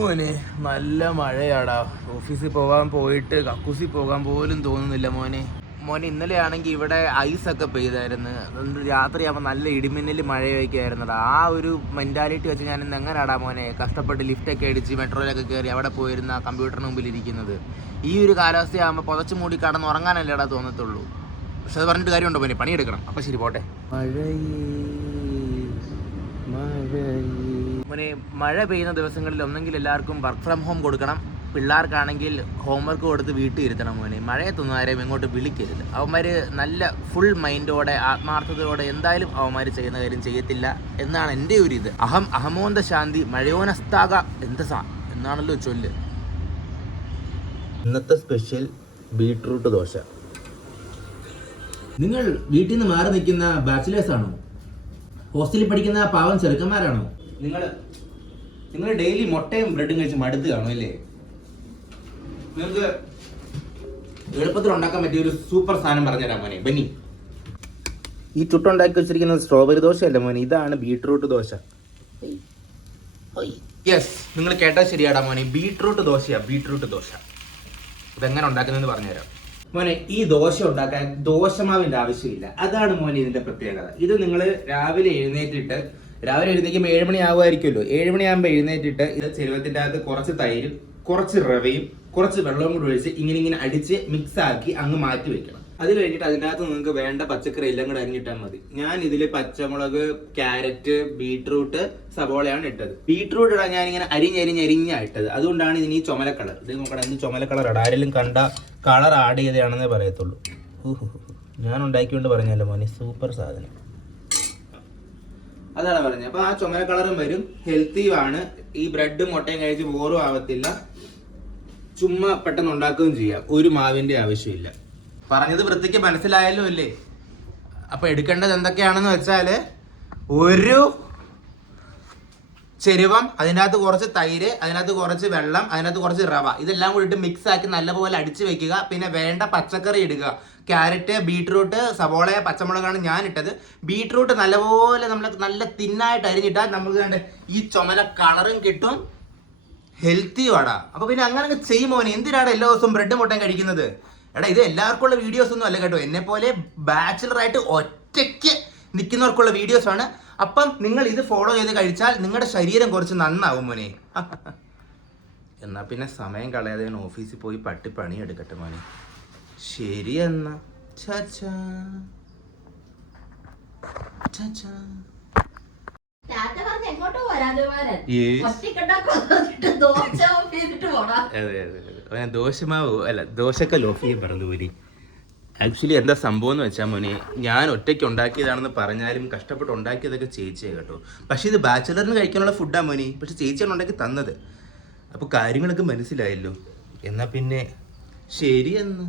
മോനെ നല്ല മഴയാടാ. ഓഫീസിൽ പോയിട്ട് കക്കൂസിൽ പോകാൻ പോലും തോന്നുന്നില്ല മോനെ. ഇന്നലെ ആണെങ്കിൽ ഇവിടെ ഐസൊക്കെ പെയ്തായിരുന്നു. രാത്രിയാകുമ്പോൾ നല്ല ഇടിമിന്നൽ മഴയൊക്കെ ആയിരുന്നടാ. ആ ഒരു മെൻറ്റാലിറ്റി വെച്ച് ഞാൻ ഇന്ന് എങ്ങനെയാടാ മോനെ കഷ്ടപ്പെട്ട് ലിഫ്റ്റൊക്കെ അടിച്ച് മെട്രോയിലൊക്കെ കയറി അവിടെ പോയിരുന്ന കമ്പ്യൂട്ടറിന് മുമ്പിൽ ഇരിക്കുന്നത്. ഈ ഒരു കാലാവസ്ഥയാകുമ്പോൾ പുതച്ച് മൂടി കടന്ന് ഉറങ്ങാനല്ലേടാ തോന്നത്തുള്ളൂ. പക്ഷെ അത് പറഞ്ഞിട്ട് കാര്യമുണ്ടോ മോനെ, പണിയെടുക്കണം. അപ്പം ശരി പോട്ടെ. മോനെ മഴ പെയ്യുന്ന ദിവസങ്ങളിൽ ഒന്നെങ്കിൽ എല്ലാവർക്കും വർക്ക് ഫ്രം ഹോം കൊടുക്കണം, പിള്ളേർക്കാണെങ്കിൽ ഹോംവർക്ക് കൊടുത്ത് വീട്ടിൽ ഇരുത്തണം മോനെ. മഴയത്തൊന്നും ആരെയും ഇങ്ങോട്ട് വിളിക്കരുത്. അവന്മാർ നല്ല ഫുൾ മൈൻഡോടെ ആത്മാർത്ഥതയോടെ എന്തായാലും അവന്മാർ ചെയ്യുന്ന കാര്യം ചെയ്യത്തില്ല എന്നാണ് എൻ്റെ ഒരു ഇത്. അഹമോന്ത ശാന്തി മഴയോനസ്താക എന്നാണല്ലോ ചൊല്ല്. ഇന്നത്തെ സ്പെഷ്യൽ ബീട്രൂട്ട് ദോശ. നിങ്ങൾ വീട്ടിൽ നിന്ന് മാറി നിൽക്കുന്ന ബാച്ചിലേഴ്സ് ആണോ? ഹോസ്റ്റലിൽ പഠിക്കുന്ന പാവം ചെറുക്കന്മാരാണോ? നിങ്ങൾ ഡെയിലി മുട്ടയും ബ്രെഡും കഴിച്ച് മടുത്ത് കാണും അല്ലേ? നിങ്ങൾക്ക് എളുപ്പത്തിൽ ഉണ്ടാക്കാൻ പറ്റിയ ഒരു സൂപ്പർ സാധനം പറഞ്ഞുതരാം മോനെ. ബന്നി, ഈ ചുട്ടുണ്ടാക്കി വെച്ചിരിക്കുന്നത് സ്ട്രോബെറി ദോശയല്ല മോനെ, ഇതാണ് ബീട്രൂട്ട് ദോശ. യെസ്, നിങ്ങൾ കേട്ടാൽ ശരിയാടാ മോനെ, ബീട്രൂട്ട് ദോശയാ. ബീട്രൂട്ട് ദോശ ഇതെങ്ങനെ ഉണ്ടാക്കുന്നതെന്ന് പറഞ്ഞുതരാം മോനെ. ഈ ദോശ ഉണ്ടാക്കാൻ ദോശമാവിന്റെ ആവശ്യമില്ല. അതാണ് മോനെ ഇതിന്റെ പ്രത്യേകത. ഇത് നിങ്ങൾ രാവിലെ എഴുന്നേറ്റിട്ട്, രാവിലെ എഴുന്നേക്കുമ്പോൾ 7 മണി ആകുമായിരിക്കുമല്ലോ. 7 മണിയാകുമ്പോൾ എഴുന്നേറ്റിട്ട് ഇത് ചെരുവത്തിന്റെ അകത്ത് കുറച്ച് തൈരും കുറച്ച് റവയും കുറച്ച് വെള്ളവും കൂടി ഒഴിച്ച് ഇങ്ങനെ അടിച്ച് മിക്സ് ആക്കി അങ്ങ് മാറ്റി വെക്കണം. അത് കഴിഞ്ഞിട്ട് അതിൻ്റെ അകത്ത് നിങ്ങൾക്ക് വേണ്ട പച്ചക്കറി എല്ലാം കൂടെ അരിഞ്ഞിട്ടാൽ മതി. ഞാൻ ഇതിൽ പച്ചമുളക്, ക്യാരറ്റ്, ബീട്രൂട്ട്, സവോളയാണ് ഇട്ടത്. ബീട്രൂട്ട് ഇടാൻ ഞാനിങ്ങനെ അരിഞ്ഞാ ഇട്ടത്. അതുകൊണ്ടാണ് ഇതിന് ഈ ചുമല കളർ. ഇത് നോക്കണം, ഇന്ന് ചുമല കളർ ഇടാം. ആരെങ്കിലും കണ്ട കളർ ആഡ് ചെയ്തതാണെന്നേ പറയത്തുള്ളൂ. ഞാൻ ഉണ്ടാക്കിക്കൊണ്ട് പറഞ്ഞല്ലോ മോനെ, സൂപ്പർ സാധനം. അതാണ് പറഞ്ഞത്. അപ്പൊ ആ ചുമല കളറും വരും, ഹെൽത്തിയുമാണ്. ഈ ബ്രെഡും മുട്ടയും കഴിച്ച് ബോറും ആവത്തില്ല. ചുമ്മാ പെട്ടെന്ന് ഉണ്ടാക്കുകയും ചെയ്യാം. ഒരു മാവിന്റെ ആവശ്യമില്ല. പറഞ്ഞത് വൃത്തിക്ക് മനസ്സിലായല്ലോ അല്ലേ? അപ്പൊ എടുക്കേണ്ടത് എന്തൊക്കെയാണെന്ന് വെച്ചാല്, ഒരു ചെരുവം, അതിനകത്ത് കുറച്ച് തൈര്, അതിനകത്ത് കുറച്ച് വെള്ളം, അതിനകത്ത് കുറച്ച് റവ, ഇതെല്ലാം കൂടിയിട്ട് മിക്സ് ആക്കി നല്ലപോലെ അടിച്ചു വെക്കുക. പിന്നെ വേണ്ട പച്ചക്കറി ഇടുക. ക്യാരറ്റ്, ബീട്രൂട്ട്, സവോള, പച്ചമുളകാണ് ഞാൻ ഇട്ടത്. ബീട്രൂട്ട് നല്ലപോലെ നമ്മൾ നല്ല തിന്നായിട്ട് അരിഞ്ഞിട്ടാൽ നമുക്ക് വേണ്ട ഈ ചുമല കളറും കിട്ടും, ഹെൽത്തിയുമാടാ. അപ്പൊ പിന്നെ അങ്ങനെ ചെയ്യുമോനെ. എന്തിനാണ് എല്ലാ ദിവസവും ബ്രെഡ് മുട്ടയും കഴിക്കുന്നത്? എടാ, ഇത് എല്ലാവർക്കും ഉള്ള വീഡിയോസ് ഒന്നും അല്ല കേട്ടോ. എന്നെ പോലെ ബാച്ചിലറായിട്ട് ഒറ്റയ്ക്ക് നിൽക്കുന്നവർക്കുള്ള വീഡിയോസ് ആണ്. അപ്പം നിങ്ങൾ ഇത് ഫോളോ ചെയ്ത് കഴിച്ചാൽ നിങ്ങളുടെ ശരീരം കുറച്ച് നന്നാവും മോനെ. എന്നാ പിന്നെ സമയം കളയാതെ ഞാൻ ഓഫീസിൽ പോയി പണി എടുക്കട്ടെ മോനെ. ശരി എന്നാ. ചാച്ചാ. ദോശമാവോ അല്ല, ദോശക്കൽ ഓഫ് ചെയ്യാൻ പറഞ്ഞു പോരി. ആക്ച്വലി എന്താ സംഭവം എന്ന് വെച്ചാൽ മോനെ, ഞാൻ ഒറ്റയ്ക്ക് ഉണ്ടാക്കിയതാണെന്ന് പറഞ്ഞാലും കഷ്ടപ്പെട്ട് ഉണ്ടാക്കിയതൊക്കെ ചേച്ചിയാണ് കേട്ടോ. പക്ഷെ ഇത് ബാച്ചിലറിന് കഴിക്കാനുള്ള ഫുഡാണ് മോനെ. പക്ഷെ ചേച്ചിയാണ് ഉണ്ടാക്കി തന്നത്. അപ്പോൾ കാര്യങ്ങളൊക്കെ മനസ്സിലായല്ലോ. എന്നാ പിന്നെ ശരി എന്ന്.